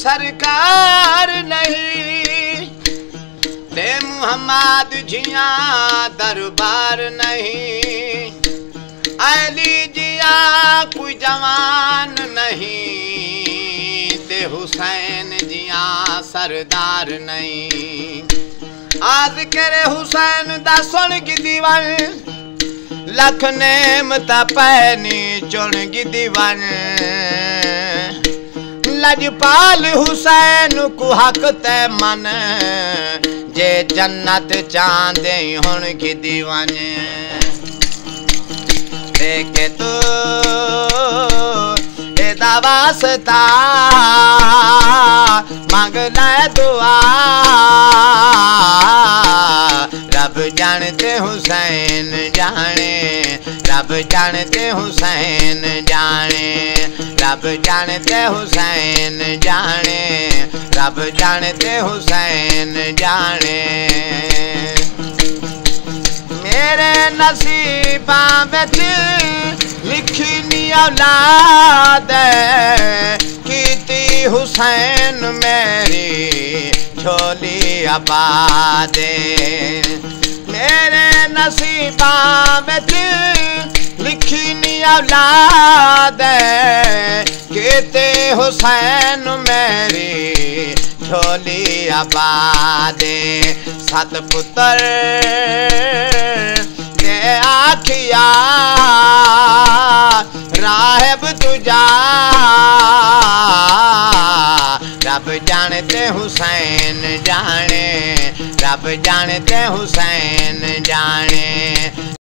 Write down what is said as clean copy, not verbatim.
सरकार नहीं, ते मुहम्मद जिया दरबार नहीं, अली जिया कोई जवान नहीं, ते हुसैन जिया सरदार नहीं। आज करे हुसैन दा सुन की दीवान, लख नेमत पैनी चुन की दीवान। लजपाल हुसैन को हक ते मन, जे जन्नत चांदे हुन की दीवान। देखे तो एदा वास्ता मांग ले दुआ, रब जानते हुसैन जाने, रब जानते हुसैन जाने, रब जानते हुसैन जाने, रब जानते हुसैन जाने। मेरे नसीबा विच लिखी नी औलाद, कीती हुसैन मेरी झोली आबाद। मेरे नसीबा विच लिखी नी औलाद, कीते हुसैन मेरी झोली आबाद। सत पुत्र दे आखिया राहब तुझा, रब जानते हुसैन जाने, रब जानते हुसैन जाने।